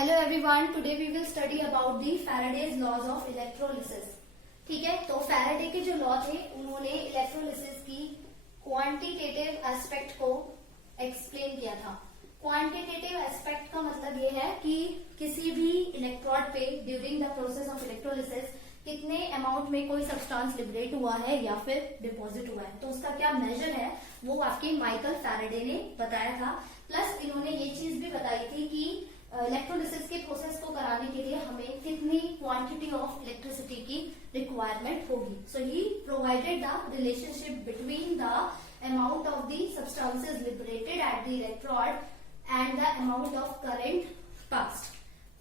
Hello everyone, today we will study about the Faraday's laws of electrolysis. ठीक है, तो Faraday के जो लॉ थे उन्होंने इलेक्ट्रोलिसिस की क्वांटिटेटिव एस्पेक्ट को एक्सप्लेन किया था। क्वांटिटेटिव एस्पेक्ट का मतलब ये है कि किसी भी इलेक्ट्रोड पे during the process of electrolysis कितने अमाउंट में कोई सब्सटेंस लिबरेट हुआ है या फिर डिपॉजिट हुआ है, तो उसका क्या मेजर है वो आपके माइकल फैराडे ने बताया था। प्लस इन्होंने ये चीज भी बताई थी कि इलेक्ट्रोलिसिस के प्रोसेस को कराने के लिए हमें कितनी क्वांटिटी ऑफ इलेक्ट्रिसिटी की रिक्वायरमेंट होगी। So he provided the relationship between the amount of the substances liberated at the electrode and the amount of current passed.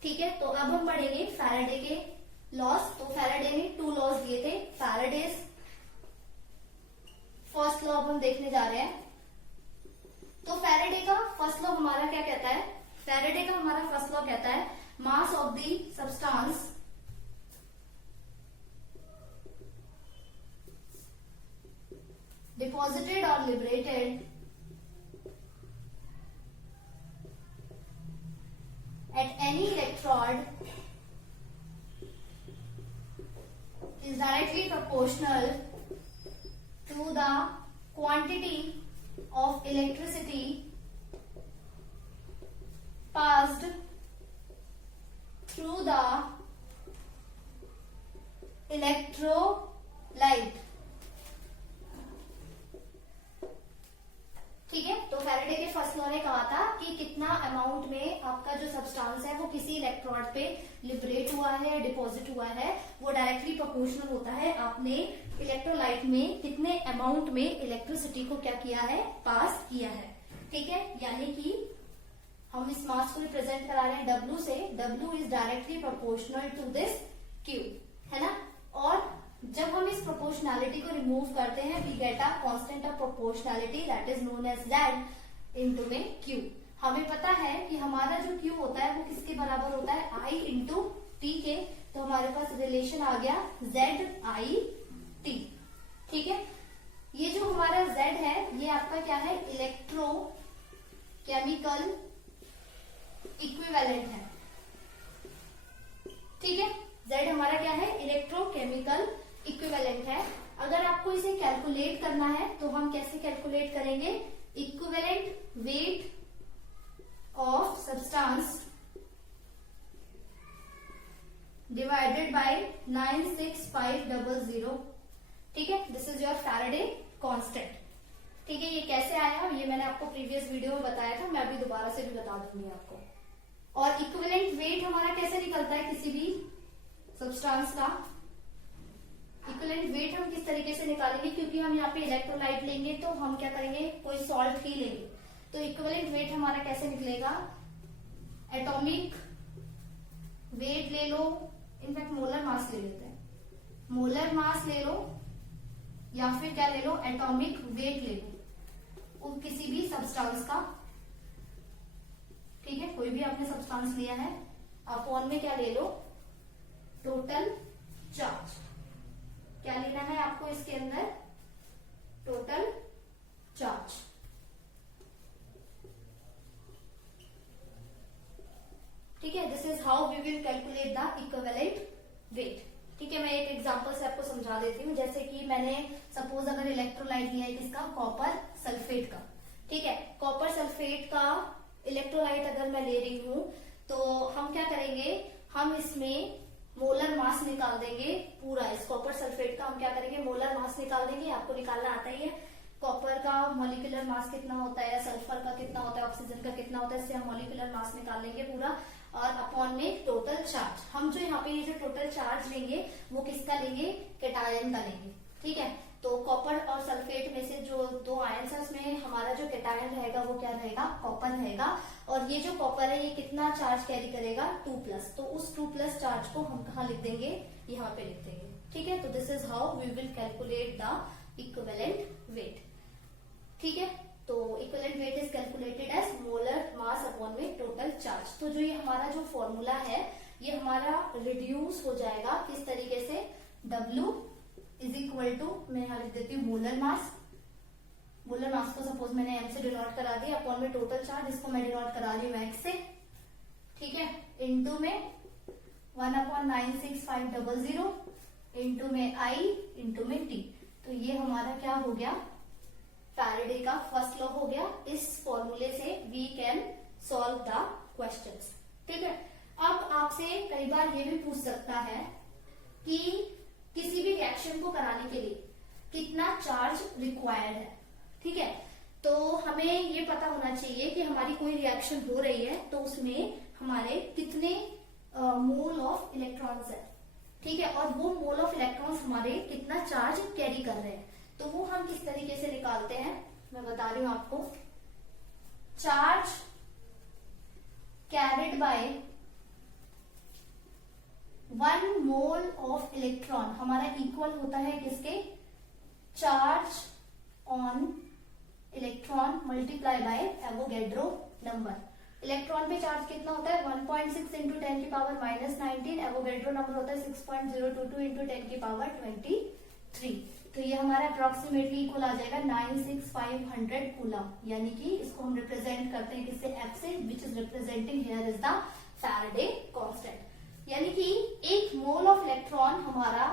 ठीक है, तो अब हम पढ़ेंगे फैराडे के लॉज। तो फैराडे ने 2 लॉज दिए थे। फैराडेज फर्स्ट लॉ हम देखने जा रहे हैं। तो फैराडे का फर्स्ट लॉ हमारा क्या कहता है? फैराडे का हमारा फर्स्ट लॉ कहता है मास ऑफ द सब्सटेंस डिपॉजिटेड और liberated at any electrode is directly proportional to the quantity of electricity passed through the electrolyte। ठीक है, तो फैराडे के फर्स्ट लॉ ने कहा था कि कितना अमाउंट में आपका जो सब्सटेंस है वो किसी इलेक्ट्रोड पे लिबरेट हुआ है या डिपॉजिट हुआ है, वो डायरेक्टली प्रोपोर्शनल होता है आपने इलेक्ट्रोलाइट में कितने अमाउंट में इलेक्ट्रिसिटी को क्या किया है, पास किया है। ठीक है, यानी कि हम इस मास को रिप्रेजेंट करा रहे हैं W से। W is directly proportional to this Q, है ना। और जब हम इस प्रोपोर्शनैलिटी को रिमूव करते हैं we get a constant of proportionality that is known as Z into में Q। हमें पता है कि हमारा जो Q होता है वो किसके बराबर होता है, I इंटू T के। तो हमारे पास रिलेशन आ गया ZIT। ठीक है, ये जो हमारा Z है ये आपका क्या है, इलेक्ट्रो केमिकल इक्विवेलेंट है। ठीक है, Z हमारा क्या है, इलेक्ट्रोकेमिकल इक्विवेलेंट है। अगर आपको इसे कैलकुलेट करना है तो हम कैसे कैलकुलेट करेंगे, equivalent weight of substance divided by 96500। ठीक है, this is your Faraday constant. ठीक है, ये कैसे आया ये मैंने आपको प्रीवियस वीडियो में बताया था, मैं अभी दोबारा से भी बता दूंगी आपको। और इक्विवेलेंट वेट हमारा कैसे निकलता है किसी भी सब्सटेंस का, इक्विवेलेंट वेट हम किस तरीके से निकालेंगे, क्योंकि हम यहाँ पे इलेक्ट्रोलाइट लेंगे तो हम क्या करेंगे, कोई सॉल्ट ही लेंगे। तो इक्विवेलेंट वेट हमारा कैसे निकलेगा, एटॉमिक वेट ले लो, इनफैक्ट मोलर मास ले लेते हैं, मोलर मास ले लो या फिर क्या ले लो, एटॉमिक वेट ले लो किसी भी सब्सटेंस का। ठीक है, कोई भी आपने सब्सटेंस लिया है, अपॉन में क्या ले लो, टोटल चार्ज। क्या लेना है आपको इसके अंदर, टोटल चार्ज। ठीक है, this is how we will calculate the equivalent weight. ठीक है, मैं एक एग्जांपल से आपको समझा देती हूँ। जैसे कि मैंने सपोज अगर इलेक्ट्रोलाइट लिया है किसका, कॉपर सल्फेट का। ठीक है, कॉपर सल्फेट का इलेक्ट्रोलाइट अगर मैं ले रही हूं तो हम क्या करेंगे, हम इसमें मोलर मास निकाल देंगे पूरा। इस कॉपर सल्फेट का हम क्या करेंगे, मोलर मास निकाल देंगे। आपको निकालना आता ही है, कॉपर का मॉलिक्यूलर मास कितना होता है, सल्फर का कितना होता है, ऑक्सीजन का कितना होता है, इससे हम मॉलिक्यूलर मास निकाल लेंगे पूरा। और अपॉन में टोटल चार्ज, हम जो यहाँ पे ये जो टोटल चार्ज लेंगे वो किसका लेंगे, कैटायन का लेंगे। ठीक है, तो कॉपर और सल्फेट में से जो 2 आयन्स है उसमें हमारा जो कैटायन रहेगा वो क्या रहेगा, कॉपर रहेगा। और ये जो कॉपर है ये कितना चार्ज कैरी करेगा, 2+। तो उस 2+ चार्ज को हम कहाँ लिख देंगे, यहाँ पे लिख देंगे। ठीक है, तो this is how we will calculate the equivalent weight. ठीक है, तो equivalent weight is calculated as molar mass upon में टोटल चार्ज। तो जो ये हमारा जो फॉर्मूला है ये हमारा रिड्यूस हो जाएगा किस तरीके से, W इज इक्वल टू, मैं यहाँ लिख देती हूँ मोलर मास। मोलर मास को सपोज मैंने m से डिनोट करा दिया अपॉन में टोटल चार्ज, इसको मैं डिनोट करा रही हूँ x से। ठीक है, इंटू में 1/96500 इंटू में I इंटू में T। तो ये हमारा क्या हो गया, फैराडे का फर्स्ट लॉ हो गया। इस फॉर्मूले से we can solve the questions. ठीक है, अब आपसे कई बार ये भी पूछ सकता है कि किसी भी रिएक्शन को कराने के लिए कितना चार्ज रिक्वायर्ड है। ठीक है, तो हमें ये पता होना चाहिए कि हमारी कोई रिएक्शन हो रही है तो उसमें हमारे कितने मोल ऑफ इलेक्ट्रॉन्स है। ठीक है, और वो मोल ऑफ इलेक्ट्रॉन्स हमारे कितना चार्ज कैरी कर रहे हैं, तो वो हम किस तरीके से निकालते हैं मैं बता रही हूं आपको। Charge carried bye 1 mole of electron हमारा इक्वल होता है किसके, charge on electron multiply by Avogadro number. Electron पे चार्ज कितना होता है 1.6 इंटू 10 की पावर -19, एवोगैड्रो नंबर होता है 6.022 इंटू 10 की पावर 23। तो ये हमारा अप्रोक्सीमेटली इक्वल आ जाएगा 96500 कूलम, यानी कि इसको हम रिप्रेजेंट करते हैं किससे, F से, which is representing here is the Faraday constant. यानी कि एक मोल ऑफ इलेक्ट्रॉन हमारा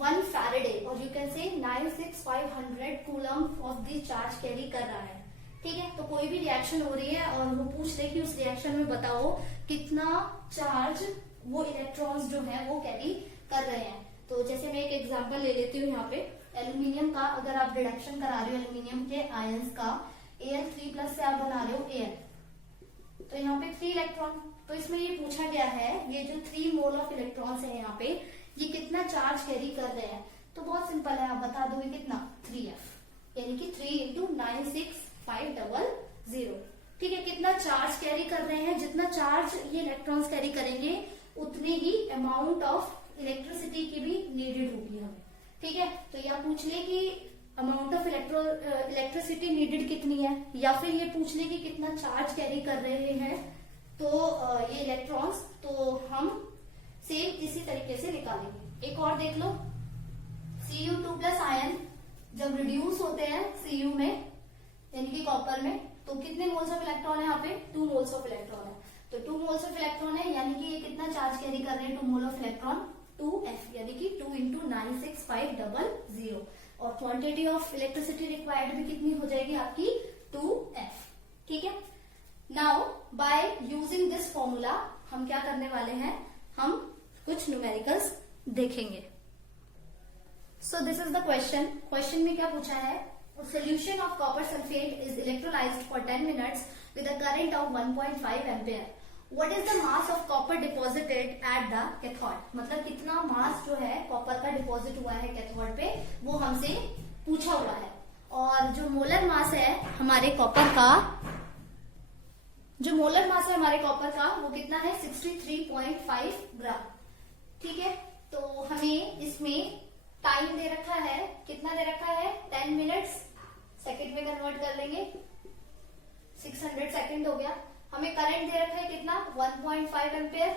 1 फैराडे और यू कैन से 96500 coulomb of the charge carry कर रहा है। ठीक है, तो कोई भी रिएक्शन हो रही है और वो पूछ रहे कि उस रिएक्शन में बताओ कितना चार्ज वो इलेक्ट्रॉन्स जो है वो कैरी कर रहे हैं। तो जैसे मैं एक एग्जांपल ले लेती हूँ यहाँ पे, एल्यूमिनियम का अगर आप रिडक्शन करा रहे हो एल्यूमिनियम के आयंस का, Al3+ से आप बना रहे हो Al, तो यहाँ पे 3 इलेक्ट्रॉन। तो इसमें ये पूछा गया है ये जो 3 मोल ऑफ इलेक्ट्रॉन्स है यहाँ पे ये कितना चार्ज कैरी कर रहे हैं। तो बहुत सिंपल है, आप बता दोगे कितना 3F, यानी कि 3 इंटू 96500। ठीक है, कितना चार्ज कैरी कर रहे हैं, जितना चार्ज ये इलेक्ट्रॉन्स कैरी करेंगे उतने ही अमाउंट ऑफ इलेक्ट्रिसिटी की भी नीडेड होगी हमें। ठीक है, तो या पूछ ले कि अमाउंट ऑफ इलेक्ट्रिसिटी नीडेड कितनी है, या फिर ये पूछ ले कि कितना चार्ज कैरी कर रहे हैं तो ये इलेक्ट्रॉन्स, तो हम सेम इसी तरीके से निकालेंगे। एक और देख लो, Cu2+ आयन जब रिड्यूस होते हैं Cu में यानी कि कॉपर में, तो कितने मोल्स ऑफ इलेक्ट्रॉन है यहाँ पे, 2 मोल्स ऑफ इलेक्ट्रॉन है। तो 2 मोल्स ऑफ इलेक्ट्रॉन है यानी कि ये कितना चार्ज कैरी कर रहे हैं 2 मोल ऑफ इलेक्ट्रॉन, 2F, यानी कि 2 इंटू 96500। और क्वांटिटी ऑफ इलेक्ट्रिसिटी रिक्वायर्ड भी कितनी हो जाएगी आपकी 2F। ठीक है, now by using this formula हम क्या करने वाले हैं, हम कुछ न्यूमेरिकल्स देखेंगे। So this is the question. Question में क्या पूछा है, solution of copper sulfate is electrolyzed for 10 minutes with a current of 1.5 ampere. What is the mass of copper deposited at the cathode? मतलब कितना मास जो है कॉपर का डिपॉजिट हुआ है कैथोड पे, वो हमसे पूछा हुआ है। और जो मोलर मास है हमारे कॉपर का, जो मोलर मास है हमारे कॉपर का वो कितना है 63.5 ग्राम। ठीक है, तो हमें इसमें टाइम दे रखा है, कितना दे रखा है 10 मिनट्स, सेकंड में कन्वर्ट कर लेंगे 600 सेकंड हो गया। हमें करंट दे रखा है कितना 1.5 एम्पेयर।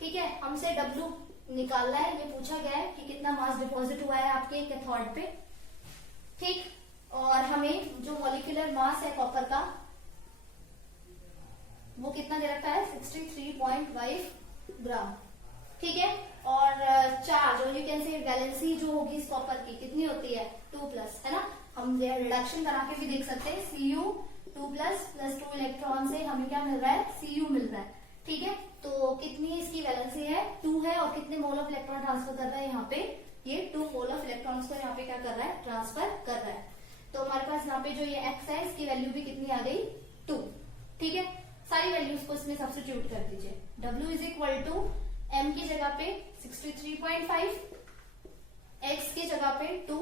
ठीक है, हमसे W निकालना है, ये पूछा गया है कि कितना मास डिपॉजिट हुआ है आपके कैथोड पे। ठीक, और हमें जो मॉलिक्यूलर मास है कॉपर का वो कितना दे रखा है 63.5 ग्राम। ठीक है, और चार्ज और यू कैन से वैलेंसी जो होगी इस कॉपर की कितनी होती है 2+, है ना। हम रिडक्शन करा के भी देख सकते हैं, Cu2+ + 2 इलेक्ट्रॉन से हमें क्या मिल रहा है Cu मिल रहा है। ठीक है, तो कितनी इसकी वैलेंसी है 2 है, और कितने मोल ऑफ इलेक्ट्रॉन ट्रांसफर कर रहा है यहाँ पे, ये 2 मोल ऑफ इलेक्ट्रॉन्स को यहाँ पे क्या कर रहा है ट्रांसफर कर रहा है। तो हमारे पास यहाँ पे जो ये x है इसकी वैल्यू भी कितनी आ गई 2। ठीक है, सारी वैल्यूज को इसमें सब्स्टिट्यूट कर दीजिए। W is equal to M की जगह पे 63.5, X की जगह पे 2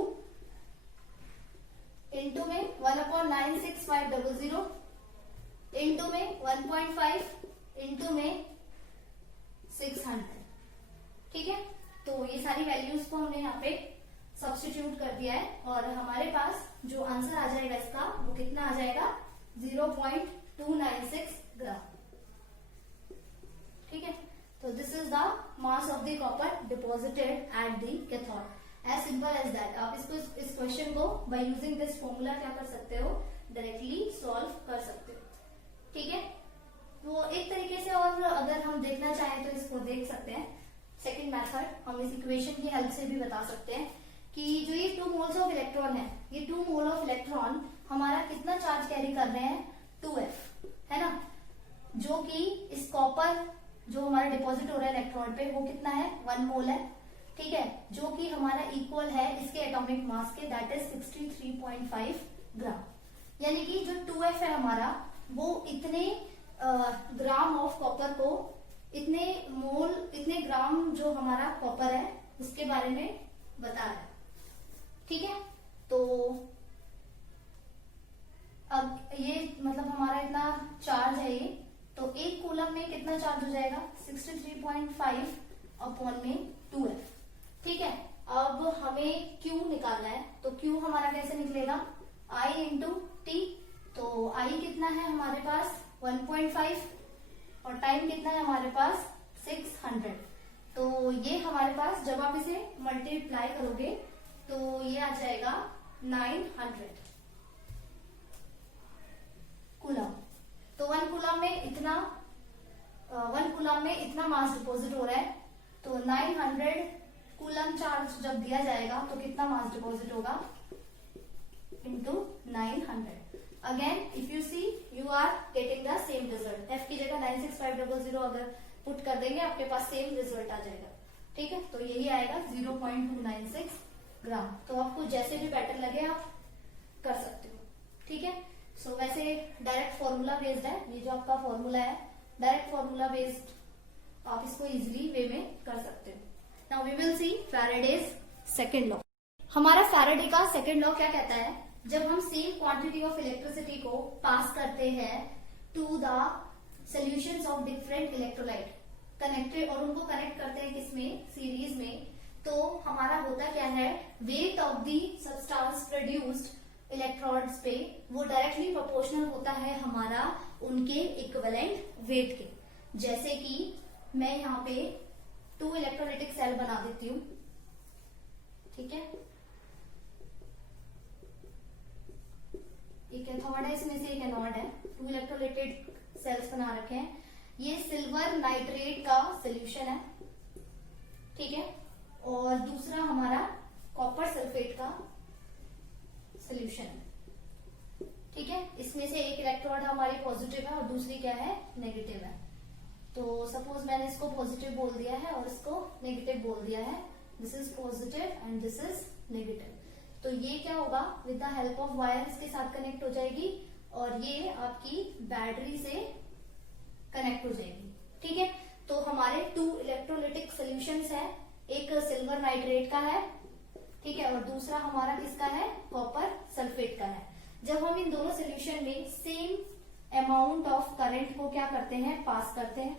इंटू में 1/96500 इंटू में 1.5 इंटू में 600। ठीक है, तो ये सारी वैल्यूज को हमने यहाँ पे सब्स्टिट्यूट कर दिया है और हमारे पास जो आंसर आ जाएगा इसका वो कितना आ जाएगा 0.296 ग्राम। ठीक है, तो this is the mass of the copper deposited at the cathode. As simple as that. आप इसको इस क्वेश्चन को बाय यूजिंग दिस फॉर्मूला क्या कर सकते हो, डायरेक्टली सॉल्व कर सकते हो। ठीक है, तो एक तरीके से और अगर हम सकते हैं, सेकंड मेथड हम इस इक्वेशन की हेल्प से भी बता सकते हैं कि जो ये 2 मोल्स ऑफ इलेक्ट्रॉन है, ये 2 मोल ऑफ इलेक्ट्रॉन हमारा कितना चार्ज कैरी कर रहे हैं, 2f, है ना, जो कि इस कॉपर जो हमारा डिपॉजिट हो रहा है इलेक्ट्रॉन पे वो कितना है, 1 मोल है, ठीक है, जो कि हमारा इक्वल है इसके एटॉमिक मास के, दैट इज 63.5 ग्राम। यानी कि जो 2f है हमारा वो इतने ग्राम ऑफ कॉपर को, इतने मोल, इतने ग्राम जो हमारा कॉपर है उसके बारे में बता रहा है, ठीक है। तो अब ये मतलब हमारा इतना चार्ज है ये, तो एक कूलम में कितना चार्ज हो जाएगा, 63.5 अपॉन में 2f, ठीक है। अब हमें Q निकालना है, तो Q हमारा कैसे निकलेगा, I इंटू टी, तो I कितना है हमारे पास 1.5 और टाइम कितना है हमारे पास 600, तो ये हमारे पास जब आप इसे मल्टीप्लाई करोगे तो ये आ जाएगा 900 कूलम। तो 1 कूलम में इतना 1 कूलम में इतना मास डिपॉजिट हो रहा है, तो 900 कूलम चार्ज जब दिया जाएगा तो कितना मास डिपॉजिट होगा, into 900। Again if you see you are getting the same result, F की जगह 96500 अगर पुट कर देंगे आपके पास सेम रिजल्ट आ जाएगा, ठीक है। तो यही आएगा 0.296 ग्राम। तो आपको जैसे भी पैटर्न लगे आप कर सकते हो, ठीक है। सो वैसे डायरेक्ट फॉर्मूला बेस्ड है, ये जो आपका फॉर्मूला है डायरेक्ट फॉर्मूला बेस्ड, आप इसको इजिली वे में कर सकते हो। Now we will see Faraday's second law. हमारा फैराडे का सेकेंड लॉ क्या कहता है, जब हम सेम क्वांटिटी ऑफ इलेक्ट्रिसिटी को पास करते हैं to the solutions of different electrolyte connected, और उनको कनेक्ट करते हैं किसमें, सीरीज में, तो हमारा होता क्या है, weight of the substance produced electrodes पे वो डायरेक्टली प्रोपोर्शनल होता है हमारा उनके इक्विवेलेंट वेट के। जैसे कि मैं यहाँ पे 2 इलेक्ट्रोलाइटिक सेल बना देती हूँ, ठीक है, एक कैथोड है इसमें से एक एनोड है, 2 इलेक्ट्रोलाइटेड सेल्स बना रखे हैं, ये सिल्वर नाइट्रेट का सोल्यूशन है, ठीक है, और दूसरा हमारा कॉपर सल्फेट का सोल्यूशन है, ठीक है। इसमें से एक इलेक्ट्रोड हमारी पॉजिटिव है और दूसरी क्या है, नेगेटिव है। तो सपोज मैंने इसको पॉजिटिव बोल दिया है और इसको नेगेटिव बोल दिया है, this is positive and this is negative. तो ये क्या होगा, with the help of wire इसके साथ कनेक्ट हो जाएगी और ये आपकी बैटरी से कनेक्ट हो जाएगी, ठीक है। तो हमारे 2 इलेक्ट्रोलाइटिक सॉल्यूशंस है, एक सिल्वर नाइट्रेट का है, ठीक है, और दूसरा हमारा किसका है, कॉपर सल्फेट का है। जब हम इन दोनों सॉल्यूशन में सेम अमाउंट ऑफ करंट को क्या करते हैं, पास करते हैं,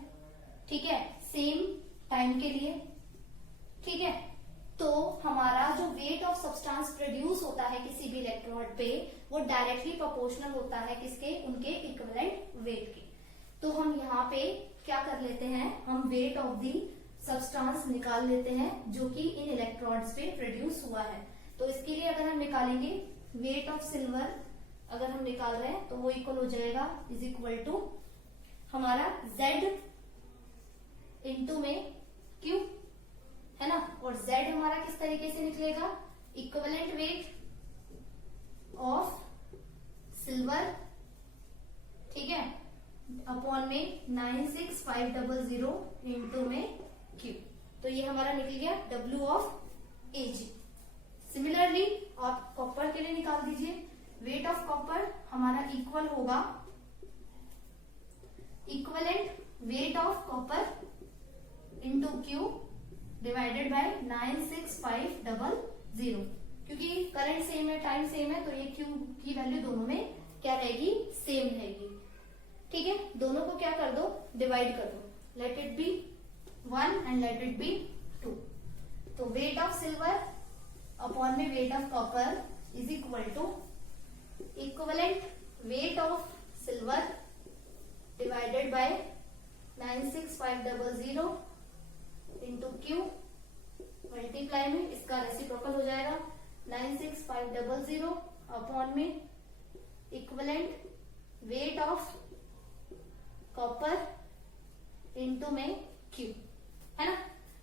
ठीक है, सेम टाइम के लिए, ठीक है, तो हमारा जो वेट ऑफ सब्सटेंस प्रोड्यूस होता है किसी भी इलेक्ट्रोड पे वो डायरेक्टली प्रोपोर्शनल होता है किसके, उनके इक्विवेलेंट वेट के। तो हम यहाँ पे क्या कर लेते हैं, हम वेट ऑफ दी सब्सटेंस निकाल लेते हैं जो कि इन इलेक्ट्रोड्स पे प्रोड्यूस हुआ है। तो इसके लिए अगर हम निकालेंगे वेट ऑफ सिल्वर, अगर हम निकाल रहे हैं तो वो इक्वल हो जाएगा इज इक्वल टू हमारा Z इंटू में Q, है ना, और Z हमारा किस तरीके से निकलेगा, इक्विवेलेंट वेट ऑफ सिल्वर, ठीक है, अपॉन में 96500 इंटू में Q। तो ये हमारा निकल गया W ऑफ Ag। सिमिलरली आप कॉपर के लिए निकाल दीजिए, वेट ऑफ कॉपर हमारा इक्वल होगा equivalent weight of copper into Q divided by 96500, क्योंकि करंट सेम है, टाइम सेम है, तो ये Q की वैल्यू दोनों में क्या रहेगी, सेम रहेगी, ठीक है। दोनों को क्या कर दो, डिवाइड कर दो, let it be 1 and let it be 2। तो वेट ऑफ सिल्वर अपॉन में weight of copper is equal to equivalent weight of silver divided by 96500 into Q, multiply में इसका रेसिप्रोकल हो जाएगा 96500 अपॉन में equivalent weight of copper into में Q, है ना।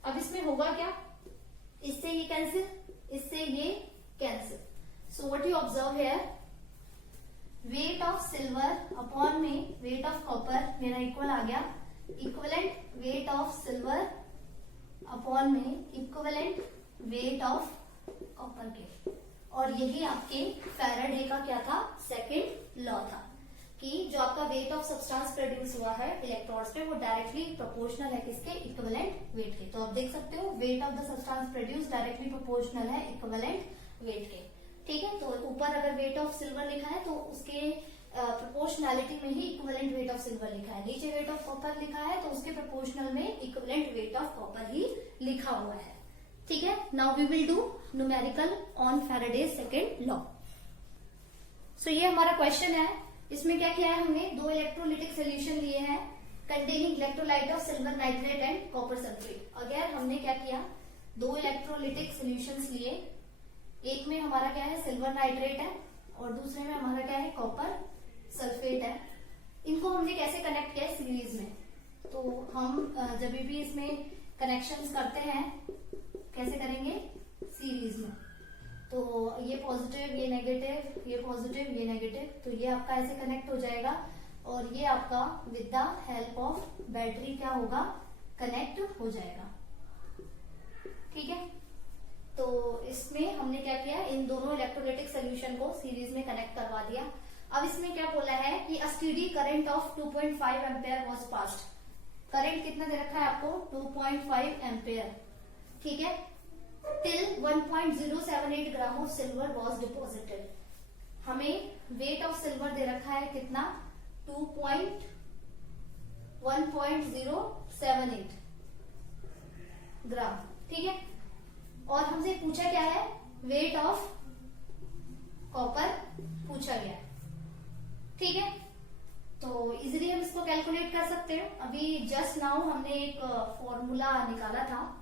अब इसमें होगा क्या, इससे ये कैंसिल, इससे ये cancel. So what you observe here, wait of silver upon में वेट ऑफ कॉपर मेरा इक्वल आ गया, equivalent weight of silver upon में इक्वलेंट वेट ऑफ कॉपर के। और यही आपके फैराडे का क्या था, सेकंड लॉ था कि जो आपका वेट ऑफ सब्सटेंस प्रोड्यूस हुआ है इलेक्ट्रॉन्स पे वो डायरेक्टली प्रोपोर्शनल है किसके, इक्विवेलेंट वेट के। तो आप देख सकते हो wait of the substance produce directly proportional है इक्विवेलेंट वेट के। ठीक है, तो ऊपर अगर वेट ऑफ सिल्वर लिखा है तो उसके प्रोपोर्शनैलिटी में ही इक्विवेलेंट वेट ऑफ सिल्वर लिखा है, नीचे वेट ऑफ कॉपर लिखा है तो उसके प्रोपोर्शनल में इक्विवेलेंट वेट ऑफ कॉपर ही लिखा हुआ है। ठीक है, now we will do numerical on Faraday's second law. So ये हमारा क्वेश्चन है, इसमें क्या किया है हमने, दो इलेक्ट्रोलिटिक सोल्यूशन लिए हैं containing electrolyte of silver nitrate and copper sulphate. अगर हमने क्या किया, दो इलेक्ट्रोलिटिक सोल्यूशंस लिए, एक में हमारा क्या है सिल्वर नाइट्रेट है और दूसरे में हमारा क्या है कॉपर सल्फेट है। इनको हमने कैसे कनेक्ट किया है, सीरीज में। तो हम जब भी इसमें कनेक्शंस करते हैं कैसे करेंगे, सीरीज में। तो ये पॉजिटिव, ये नेगेटिव, ये पॉजिटिव, ये नेगेटिव, तो ये आपका ऐसे कनेक्ट हो जाएगा और ये आपका with the help of battery क्या होगा, कनेक्ट हो जाएगा। ठीक है, तो इसमें हमने क्या किया, इन दोनों इलेक्ट्रोलाइटिक सोल्यूशन को सीरीज में कनेक्ट करवा दिया। अब इसमें क्या बोला है कि a steady current of 2.5 ampere was passed. Current कितना दे रखा है आपको, 2.5 एम्पेयर। ठीक है, till 1.078 gram of silver was deposited. हमें वेट ऑफ सिल्वर दे रखा है कितना, 1.078 ग्राम। ठीक है, और हमसे पूछा क्या है, वेट ऑफ कॉपर पूछा गया। ठीक है, तो इजीली हम इसको कैलकुलेट कर सकते हैं। अभी जस्ट नाउ हमने एक फॉर्मूला निकाला था,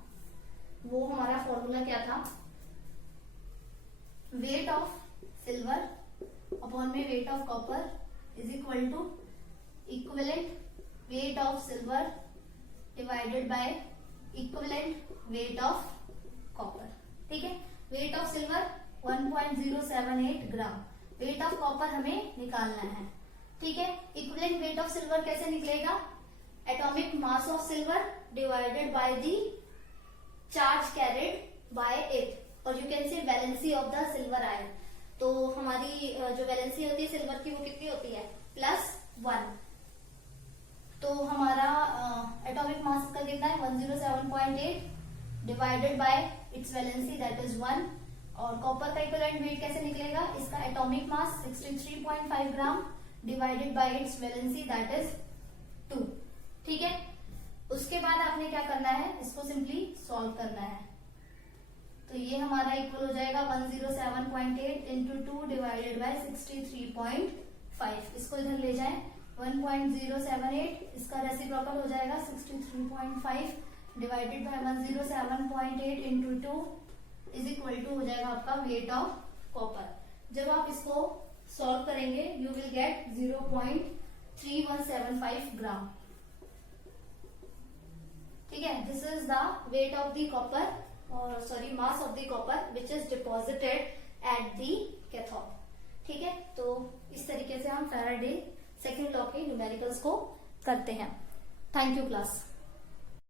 वो हमारा फॉर्मूला क्या था, वेट ऑफ सिल्वर अपॉन में weight of copper is equal to equivalent weight of silver divided by equivalent weight of copper. ठीक है, weight of silver 1.078 gram, weight of copper हमें निकालना है। ठीक है, इक्विवेलेंट वेट ऑफ सिल्वर कैसे निकलेगा, atomic mass of silver divided by the charge carried by it, और you can say valency of the silver ion. तो हमारी जो वैलेंसी होती है सिल्वर की वो कितनी होती है, +1। तो हमारा एटॉमिक मास का कितना है, 107.8 divided by it's valency that is 1। और कॉपर का इक्विवेलेंट वेट कैसे निकलेगा, इसका atomic mass 63.5 gram divided by it's valency that is 2। ठीक है, उसके बाद आपने क्या करना है, इसको सिंपली सॉल्व करना है। तो ये हमारा इक्वल हो जाएगा 107.8 इंटू 2 डिवाइडेड बाय 63.5। इसको इधर ले जाएं, 1.078 इसका रेसिप्रोकल हो जाएगा 63.5 divided by 107.8 into 2 is equal to हो जाएगा आपका वेट ऑफ कॉपर। जब आप इसको सॉल्व करेंगे यू विल गेट 0.3175 ग्राम। ठीक है, this is the weight of the copper, और sorry mass of the copper which is deposited at the cathode. ठीक है, तो इस तरीके से हम फैराडे सेकंड लॉ के न्यूमेरिकल्स को करते हैं। Thank you class.